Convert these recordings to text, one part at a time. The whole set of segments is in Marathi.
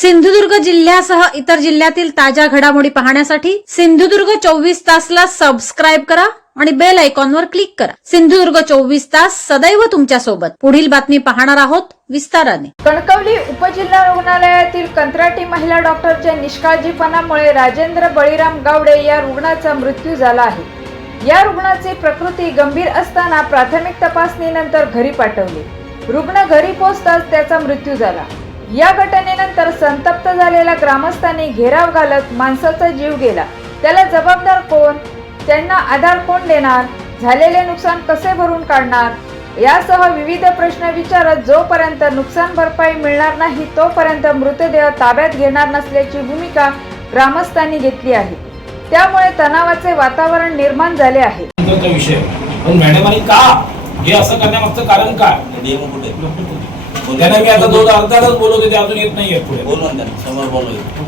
सिंधुदुर्ग जिल्ह्यासह इतर जिल्ह्यातील ताज्या घडामोडी पाहण्यासाठी सिंधुदुर्ग चोवीस तासला सबस्क्राईब करा आणि बेल आयकॉनवर क्लिक करा. सिंधुदुर्ग चोवीस तास सदैव तुमच्यासोबत. पुढील बातमी पाहणार आहोत विस्ताराने. कणकवली उपजिल्हा रुग्णालयातील कंत्राटी महिला डॉक्टरच्या निष्काळजीपणामुळे राजेंद्र बळीराम गावडे या रुग्णाचा मृत्यू झाला आहे. या रुग्णाची प्रकृती गंभीर असताना प्राथमिक तपासणीनंतर घरी पाठवली. रुग्ण घरी पोहोचताच त्याचा मृत्यू झाला. या घटनेनंतर संतप्त झालेल्या ग्रामस्थांनी घेराव घालत माणसाचा जीव गेला. त्याला जबाबदार कोण? त्यांना आधार कोण देणार? झालेले नुकसान कसे भरून काढणार? यासह विविध प्रश्न विचारत जोपर्यंत नुकसान भरपाई मिळणार नाही तोपर्यंत मृतदेह ताब्यात घेणार नसल्याची भूमिका ग्रामस्थांनी घेतली आहे. त्यामुळे तणावाचे वातावरण निर्माण झाले आहे. पण मॅडमांनी का? हे असं करण्यामागचं कारण काय? त्यांना मी आता दोन अर्धा तास बोलवते ते अजून येत नाहीये पुढे. बोलवा ना त्यांना समोर बोलवा.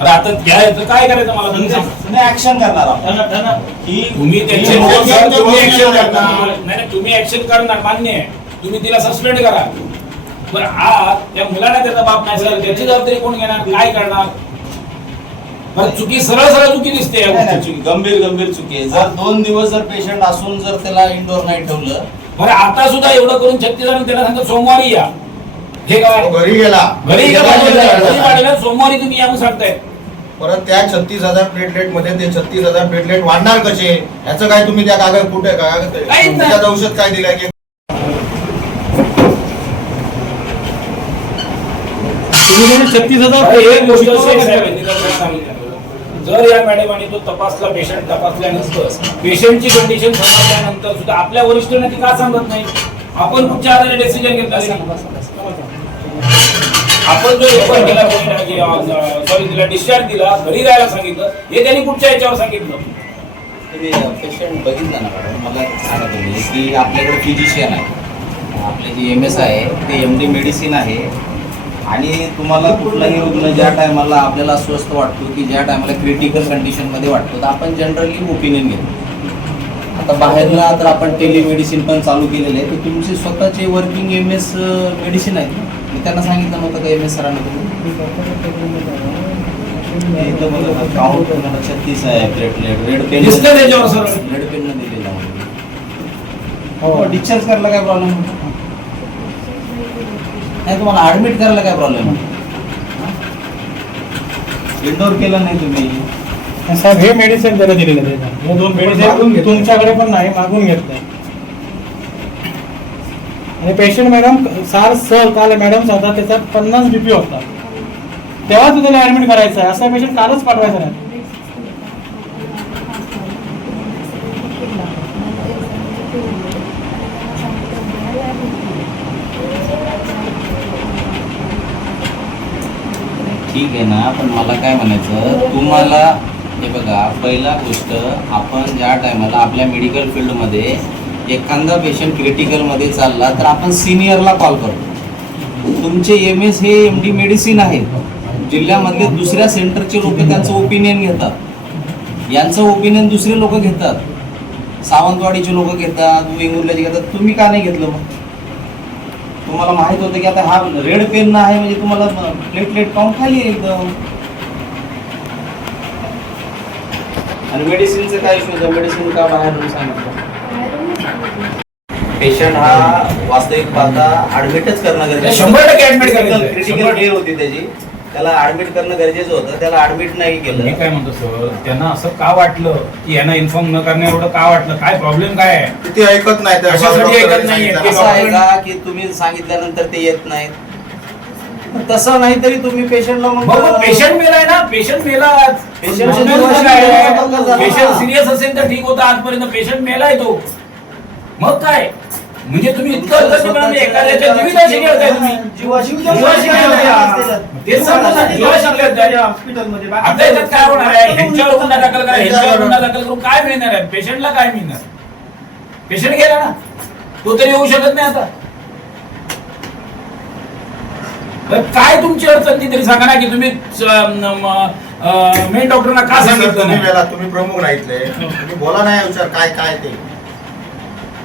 अरे आता घ्यायचं काय करायचं मला तुम्ही सांगा. ऍक्शन करणार आहोत. तुम्ही त्यांचे तुम्ही ऍक्शन करणार. नाही नाही, तुम्ही ऍक्शन करणार मान्य आहे. तुम्ही तिला सस्पेंड करा. पण आज त्या मुलाला त्याचा बाप नाही झाला त्याची जबाबदारी कोण घेणार? काय करणार? बरं चुकी सरळ सरळ चुकी दिसते या नाही, गोष्टीची. गंभीर गंभीर चुकी आहे. जर दोन दिवस जर पेशंट असून जर त्याला इंडोर नाही ठेवलं बरं आता सुद्धा एवढं करून छत्तीस जण त्याला सांगता सोमवारी या. हे काय? घरी गेला. घरी पाठवलं, सोमवारी तुम्ही या सांगताय परत त्या छत्तीस हजार प्लेटलेटमध्ये ते छत्तीस हजार प्लेटलेट वाढणार कसे? याचं काय तुम्ही त्या कागद कुठे कागद औषध काय दिलंय? की छत्तीस एक जर या मॅडमांनी तो तपासला पेशंट तपासल्यानंतर पेशंटची कंडिशन समजल्यानंतर सुद्धा आपल्या वरिष्ठांना ती का सांगत नाही? आपण कुठच्या आधारे डिसिजन घेतला आपण जो रेफर केला सॉरी तिला डिस्चार्ज दिला घरी जायला सांगितलं हे त्यांनी कुठच्या याच्यावर सांगितलं? तुम्ही पेशंट बघितला ना मॅडम मला सांगा तुम्ही की आपल्याकडे फिजिशियन आहे. आपले जे एम एस आहे ते एम डी मेडिसिन आहे. आणि तुम्हाला कुठलाही रुग्ण ज्या टायमाला आपल्याला अस्वस्थ वाटतो की ज्या टायमाला क्रिटिकल कंडिशनमध्ये वाटतो तर आपण जनरली ओपिनियन घेतो. आता बाहेरला तर आपण टेलिमेडिसिन पण चालू केलेलं आहे. की तुमचे स्वतःचे वर्किंग एम एस मेडिसिन आहेत ना मी त्यांना सांगितलं नव्हतं का एम एस सरांना तुम्ही? छत्तीस आहे प्लेटलेट रेड पेन. रेड दिलेला डिस्चार्ज करायला काय प्रॉब्लेम नाही तुम्हाला ऍडमिट करायला काय प्रॉब्लेम इंडोर केलं नाही तुम्ही. साहेब हे मेडिसिन त्याला दिलेलं आहे. हे दोन मेडिसिन. तुमच्याकडे पण नाही मागून घेतलंय. आणि पेशंट मॅडम सार सर काल मॅडम सांगतात त्याचा पन्नास बीपी होता. तेव्हा तू त्याला ऍडमिट करायचं आहे. असा पेशंट कालच पाठवायचा नाही. ठीक आहे ना पण मला काय म्हणायचं तुम्हाला हे बघा पहिला गोष्ट आपण ज्या टायमाला आपल्या मेडिकल फील्डमध्ये एखादा पेशंट क्रिटिकलमध्ये चालला तर आपण सिनियरला कॉल करतो. तुमचे एम एस हे एम डी मेडिसिन आहे जिल्ह्यामधले दुसऱ्या सेंटरचे लोक त्यांचं ओपिनियन घेतात. यांचं ओपिनियन दुसरे लोक घेतात. सावंतवाडीचे लोक घेतात वेंगुर्ल्याचे घेतात. तुम्ही का नाही घेतलं मग? तुम्हाला माहीत होतं की आता हा रेड पेन ना आहे म्हणजे तुम्हाला प्लेटलेट काउंट खाली एकदम आणि मेडिसिनचं काय इश्यू होतं? मेडिसिन का बाहेर सांगितलं? पेशंट हा वास्तविक पाहता ऍडमिटच करणं गरजेचं शंभर टक्के admit करायचं. क्रिटिकल केअर होती त्याची. त्याला ऍडमिट करणं गरजेचं होतं त्याला ऍडमिट नाही मी केलं काय म्हणतो सर त्यांना असं का वाटलं की यांना इन्फॉर्म न करण्या एवढं का वाटलं? काय प्रॉब्लेम काय आहे? ते ऐकत नाही त्या कशासाठी डॉक्टरांनी ऐकत नाहीये? सांगितलं. असं आहे का की तुम्ही सांगितल्यानंतर ते येत नाहीत? तसं नाही तरी तुम्ही पेशंटला मग पेशंट मेलाय ना? पेशंट मेला. Patient आहे. पेशंट सिरियस असेल तर ठीक होता आजपर्यंत पेशंट मेलाय तो. मग काय? म्हणजे तुम्ही इतकं लक्ष्मीपणाने एखाद्याच्या जीविताशी खेळताय तुम्ही. जीवाशी जीवाशी खेळताय. तेच सांगतो ना, जीवाशी खेळताय. आता याच्यात काय होणार आहे? ह्यांच्यावर गुन्हा दाखल करा ह्यांच्यावर गुन्हा दाखल करून काय मिळणार आहे? पेशंटला काय मिळणार पेशंट गेला ना? तो तरी येऊ शकत नाही आता. काय तुमची अडचण ती तरी सांगा ना की तुम्ही मेन डॉक्टरना का सांगितलं तुम्ही नाही? वेळा तुम्ही प्रमुख नाहीतले तुम्ही बोला नाही विचार काय काय ते.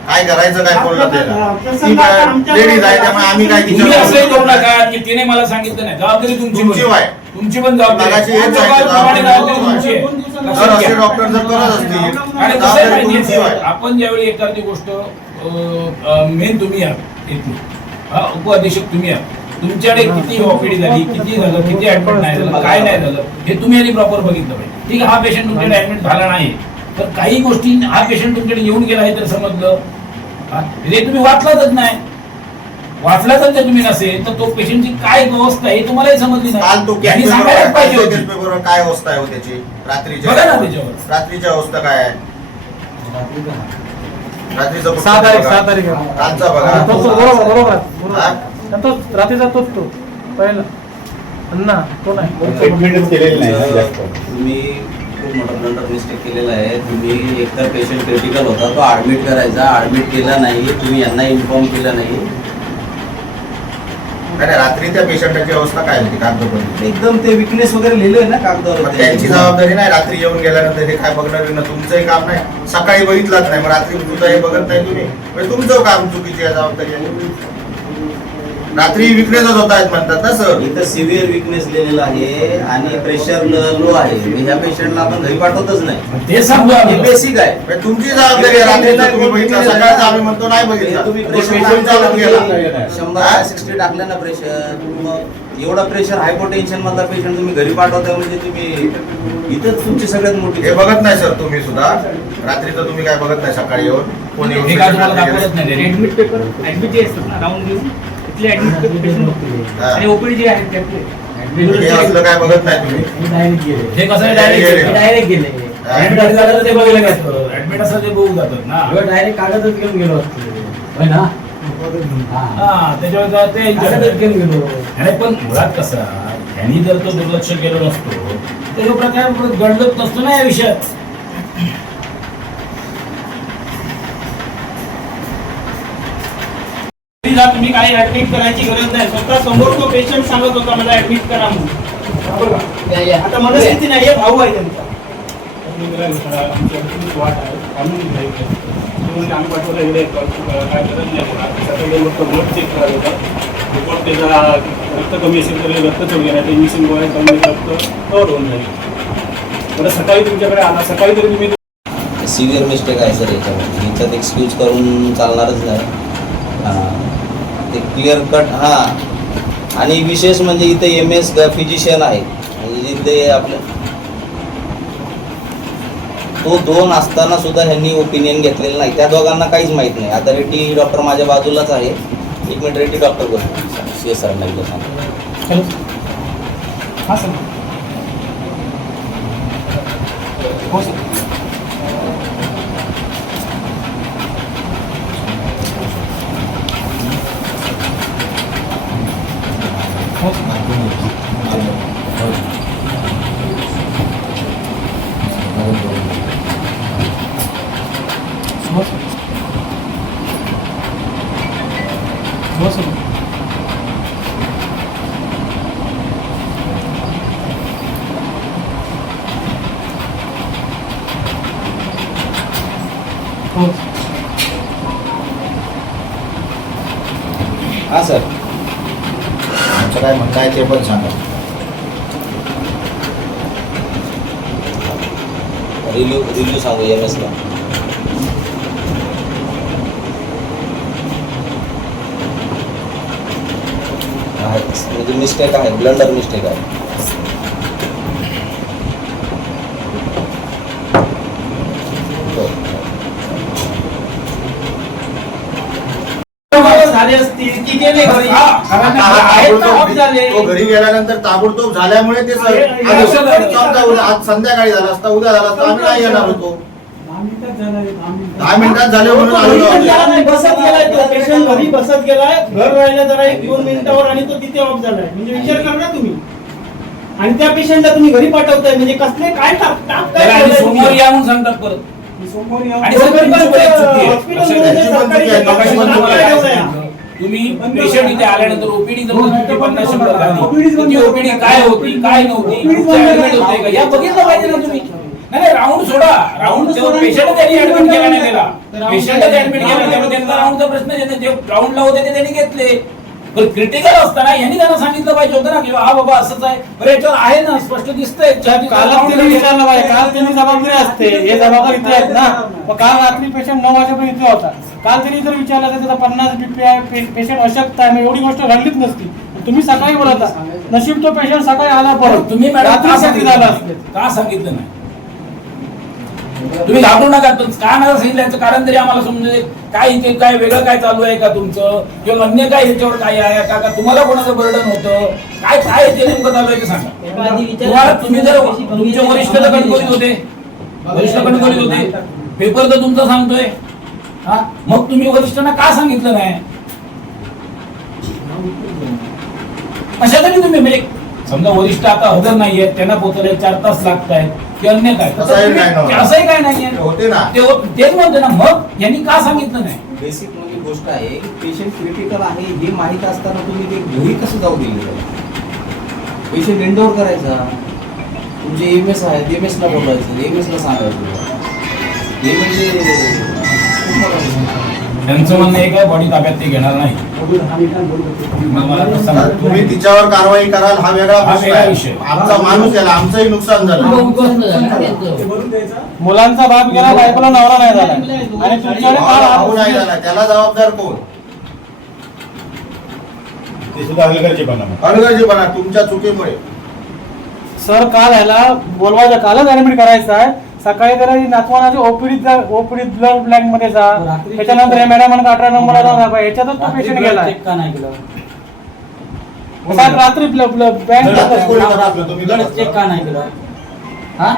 काय करायचं काय बोललं त्याला लेडीज आहे त्यामुळे आम्ही काय तुम्ही असंही करू नका की तिने मला सांगितलं नाही जबाबदारी तुमची तुमची पण. वाय. तुमची पण जबाबदारी मगाशी हेच आहे. सांगितलं, जबाबदारी जबाबदारी तुमची आहे. तुमची आहे. जर लक्षात असे घ्या. डॉक्टर जर करत असतील आणि कसं आहे जबाबदारी माहितीये तुमची सर, आहे. आपण ज्यावेळी एखादी गोष्ट मेन तुम्ही आहात इथून हा उपअधीक्षक तुम्ही आहात तुमच्याकडे किती ओपीडी झाली किती झालं किती ऍडमिट नाही झालं काय नाही झालं हे तुम्ही आधी प्रॉपर बघितलं पाहिजे ठीक आहे हा पेशंट तुमच्याकडे ऍडमिट झाला नाही तर काही गोष्टी हा पेशंट तुमच्याकडे येऊन गेला हे तर समजलं हा? हे तुम्ही वाचलाच नाही वाचलाच जर तुम्ही नसेल तर तो पेशंटची काय अवस्था आहे हे तुम्हालाही समजली काल तो नाही सांगायलाच पाहिजे होती. काय अवस्था आहे हो त्याची रात्रीच्या बघा ना त्याच्यावर. रात्रीची अवस्था काय आहे रात्रीचं कुठलं सहा तारीख बघा. सहा तारीख आहे. कालचा तो- तो बघा बरोबर बरोबर आहे, बरोबर हा? आहे. आणि तो रात्रीचा तोच तो पहिला अण्णा तो नाही ट्रीटमेंटच केलेली नाही ना जास्त तुम्ही खूप मोठा ब्लंडर मिस्टेक केलेला आहे. तुम्ही एकतर पेशंट क्रिटिकल होता तो ऍडमिट करायचा. ऍडमिट केला नाही तुम्ही यांना इन्फॉर्म केलं नाही. रात्री त्या पेशंटची अवस्था काय होती? कागदपत्री एकदम ते विकनेस वगैरे लिहिलंय ना कागदावर. त्यांची जबाबदारी नाही. रात्री येऊन गेल्यानंतर हे काय बघणार बिघणार तुमचंही काम नाही. सकाळी बघितलाच नाही. मग रात्री सुद्धा हे बघत नाही तुम्ही. म्हणजे तुमचं काम चुकीची जबाबदारी आहे. रात्री विकनेसच होत आहेत म्हणतात ना सर इथं सिव्हिअर विकनेस लिहिलेला आहे आणि प्रेशर लो आहे. म्हणजे ह्या पेशंटला आपण घरी पाठवतच नाही. ते सांगतो हे आम्ही. बेसिक आहे. म्हणजे तुमची जबाबदारी आहे. रात्रीचं तुम्ही बघितलं सकाळचं आम्ही म्हणतो नाही बघितलं. तुम्ही चालत गेला शंभर सिक्स्टी टाकलं ना प्रेशर मग एवढा प्रेशर हायपोटेन्शन मधला पेशंट तुम्ही घरी पाठवताय म्हणजे तुम्ही इथंच तुमची सगळ्यात मोठी हे बघत नाही सर तुम्ही सुद्धा. रात्रीचं तुम्ही काय बघत नाही सकाळी येऊन. कोणी येऊन हे काय तुम्हाला patient दाखवत नाही. ते. ऍडमिट पेपर ऍडमिट जे असतात ना राऊंड घेऊन. तिथले ऍडमिट पेशंट बघतो हा. आणि ओपीडी जे आहेत त्यातले. हे असलं काय बघत नाही तुम्ही. डायरेक्ट गेले हे कसं आहे गेले. डायरेक्ट डायरेक्ट गेले. ऍडमिट तर ते ऍडमिट बघू जातात ना. डायरेक्ट कागदच घेऊन गेलो असतो. होय ना? हा. त्याच्यावर जरा ते कागदच घेऊन गेलो. आणि पण मुळात कसा ह्यांनी जर तो दुर्लक्ष केलं नसतो तर प्रकार घडलत नसतो ना या विषयात. जा तुम्ही काही ऍडमिट करायची गरज नाही. स्वतः समोर तो पेशंट सांगत होता मला ऍडमिट करा म्हणून. आता मनस्थिती नाही हे भाऊ आहे त्यांचा. आम्ही पाठवलं एवढे काय नाही सकाळी फक्त ब्लड चेक करायला होता रिपोर्ट त्याचा रक्त कमी असेल तर रक्त चढ गेला ते इंजेक्शन गोळ्या कमी रक्त कवर होऊन जाईल बरं सकाळी तुमच्याकडे आला सकाळी तरी तुम्ही सिव्हिअर मिस्टेक आहे सर याच्यामध्ये. ह्याच्यात एक्सक्यूज करून चालणारच नाही. हां. ते क्लिअर कट हां. आणि विशेष म्हणजे इथे एम एस फिजिशियन आहे. म्हणजे इथे आपलं तो दोन असताना सुद्धा ह्यांनी ओपिनियन घेतलेलं नाही. त्या दोघांना काहीच माहीत नाही. आता रेड्डी डॉक्टर माझ्या बाजूलाच आहे. एक मिनिट रेड्डी डॉक्टर बोलतो सी एस आर एकदा हॅलो सर हो सर हो सर. हो हां आमचं काय म्हणणं आहे ते पण सांगा. रिव्ह्यू रिव्ह्यू सांगू एम एसला आहे म्हणजे मिस्टेक आहे. ब्लंडर मिस्टेक आहे हा, हा. तो घरी गेल्यानंतर ताबडतोब झाल्यामुळे ते आज संध्याकाळी झाला असता उद्या झाला असता आम्ही नाही येणार होतो. दहा मिनिटात. झाले म्हणून आलेलो नाही, बसत गेलाय तो पेशंट घरी बसत गेलाय घर राहिला जरा एक दोन मिनिटावर आणि तो तिथे ऑफ झालाय. म्हणजे विचार करा ना तुम्ही. आणि त्या पेशंटला तुम्ही घरी पाठवताय म्हणजे कसले काय टाप टाप काय त्याला आधी ठेवलंय सोमवारी तुम्ही? या म्हणून सांगतात परत. आणि पण. हॉस्पिटलमध्ये लक्षात घ्या. सरकारी मगाशी तुम्हाला काय काय ठेवलंय? सांगितलं? तुम्ही पेशंट इथे आल्यानंतर ओपीडी जर तुमची पन्नास शंभर झाली. तर ती ओपीडी काय होती काय नव्हती? होते का? या बघितलं पाहिजे ना तुम्ही. नाही राऊंड सोडा. राऊंड पेशंट त्यांनी ऍडमिट केला नाही गेला पेशंटच ऍडमिट केलं त्यामुळे त्यांचा राऊंडचा प्रश्न. जे राऊंडला होते ते त्यांनी घेतले. पण क्रिटिकल असताना यांनी त्यांना सांगितलं पाहिजे होतं ना की हा बाबा असंच आहे. बरं याच्यावर आहे ना स्पष्ट दिसतंय. कालच त्यांनी विचारलं पाहिजे काल त्यांनी जबाबदारी असते. हे जबाबदारी इथे आहेत ना. मग काल रात्री पेशंट नऊ वाजेपर्यंत इथे होता. काल त्यांनी जर विचारलं तर त्याचा पन्नास बीपी आहे पेशंट अशक्त आहे. एवढी गोष्ट घडलीच नसती. तुम्ही सकाळी बोलता नशीब तो पेशंट सकाळी आला परत. तुम्ही सांगितलं झालं का सांगितलं नाही? तुम्ही घाबरू नका. तुम- का नाही सांगितलं याचं कारण तरी आम्हाला समजून काय इथे काय वेगळं काय चालू आहे का तुमचं? किंवा अन्य काय ह्याच्यावर काय आहे का? का तुम्हाला कोणाचं बर्डन होतं? काय काय इथे नेमकं चालू आहे ते सांगा. तुम्हाला तुम्ही जर तुमचे वरिष्ठ तर कणकोलीत होते? वरिष्ठ कणकोलीत होते? पेपर तर तुमचा सांगतोय. हा? मग तुम्ही वरिष्ठांना का सांगितलं नाही? कशासाठी तुम्ही म्हणजे समजा वरिष्ठ आता हजर नाहीये त्यांना पोहोचायला चार तास लागत आहेत की अन्य काय? असंही काय नव्हतं. असंही काय नाहीये. होते ना. ते हो- तेच म्हणते ना मग यांनी का सांगितलं नाही? बेसिक म्हणजे गोष्ट आहे की पेशंट क्रिटिकल आहे हे माहीत असताना तुम्ही ते घरी कसं जाऊ दिले? पेशंट एंडोर करायचा. तुमचे एम एस आहेत एम एसला बोलायचं एम एसला सांगायचं. हे म्हणजे त्यांचं म्हणणं एक आहे बॉडी ताब्यात ते घेणार नाही. मग मला तसं आता सांगा. तुम्ही तिच्यावर कारवाई कराल हा वेगळा हा प्रश्न वेगळा आहे. विषय. आमचा माणूस याला आमचंही नुकसान झालं. मुलांचा बाप गेला बायकोला नवरा नाही झाला. आणि तुमच्याकडे काल भाऊ नाही आरोप- झाला त्याला जबाबदार कोण? ते सुद्धा तुमच्या चुकीमुळे. सर काल ह्याला बोलवायचं कालच ऍडमिट करायचं आहे. सकाळी त्याला नातवानाच्या ओपीडीत जा ओपीडीत ब्लड ब्लँकमध्ये जा. त्याच्यानंतर या मॅडम अठरा नंबरला जाऊन दाखवा. ह्याच्यातच तो पेशंट गेला साहेब रात्री रात्री बँक कोणी तपासलं? तुम्ही तपासलं? हा?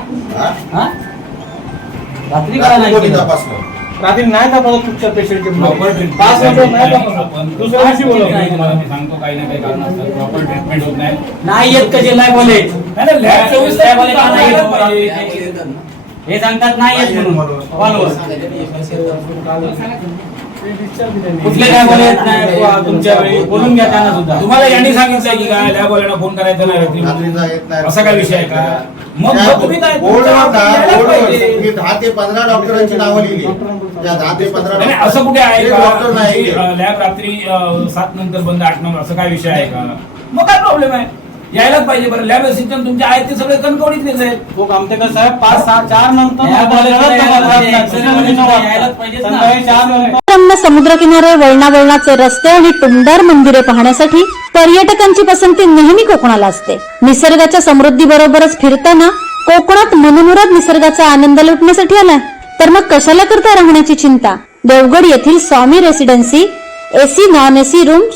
रात्री कोणी तपासलं रात्री नाही तपासत तुमच्या पेशंटचे पाच नाही तपासत. दुसऱ्या दिवशी बोलवतो. तुम्हाला मी सांगतो काही ना काही कारण असतात प्रॉपर ट्रीटमेंट होत नाही. नाही येत कसे नाही बोले नाही, नाही, लॅब चोवीस तास लॅबवाले का नाही येत? हे सांगतात नाही येत म्हणून. कुठले काय नाही तुमच्या वेळी. बोलून घ्या त्यांना सुद्धा. तुम्हाला यांनी सांगितलंय की काय लॅबवाल्यांना फोन करायचा नाही रात्री. असा काय विषय आहे का? मग तुम्ही काय बोर्डवर दहा ते पंधरा डॉक्टरांची नावं लिहिली. दहा ते पंधरा असं कुठे आहे का? लॅब रात्री सात नंतर बंद आठ नंबर असं काय विषय आहे का? मग काय प्रॉब्लेम आहे? यायलाच पाहिजे बरं. लॅब असिस्टंट तुमचे आहेत ते सगळे कणकवडीतलेच आहेत. तो कामतेकर साहेब पाच सहा चार नंतर नंतर रम्य समुद्रकिनारे वळणावळणाचे रस्ते आणि टुमदार मंदिरे पाहण्यासाठी पर्यटकांची पसंती नेहमी कोकणाला असते. निसर्गाच्या समृद्धी बरोबरच फिरताना कोकणात मनमुराद निसर्गाचा आनंद लुटण्यासाठी आलाय. तर मग कशाला करता राहण्याची चिंता? देवगड येथील Swami residency AC non AC rooms